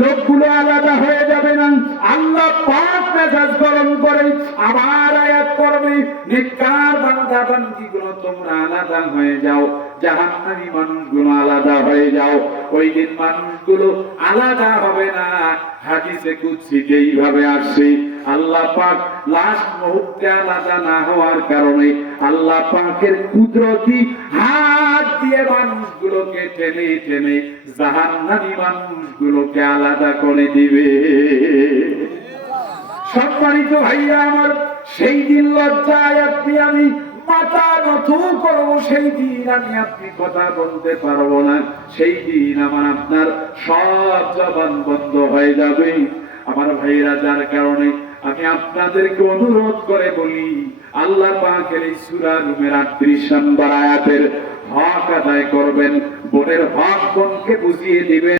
লোকগুলো আলাদা হয়ে যাবে না। আল্লাহ পাক মেজাজ গরম করে আবার আয়াত করবে, নেককার বান্দা বান্দীগুলো তোমরা আলাদা হয়ে যাও, জাহান্নামী মানুষগুলো আলাদা হয়ে যাও। ওই দিন মানুষগুলো আলাদা হবে না। হাদিসে কুদসিতে এইভাবে আসছে, আল্লাহ পাক লাস্ট মুহূর্তে আলাদা না হওয়ার কারণে আল্লাহ পাকের কুদরতি হাত দিয়ে মানুষগুলোকে টেনে টেনে জাহান্নামী মানুষগুলোকে আলাদা করে দিবে। সম্মানিত ভাইয়া আমার, সেই দিন লজ্জায় আপনি আমি মাথা নত করবো, সেই দিন আমি আপনি কথা বলতে পারবো না, সেই দিন আমার আপনার সব জবান বন্ধ হয়ে যাবে। আমার ভাইরা, যার কারণে আমি আপনাদেরকে অনুরোধ করে বলি, আল্লাহ পাকের এই সূরা রুমের 38 নম্বর আয়াতের হক আদায় করবেন, বোনের হক বোনকে বুঝিয়ে দিবেন।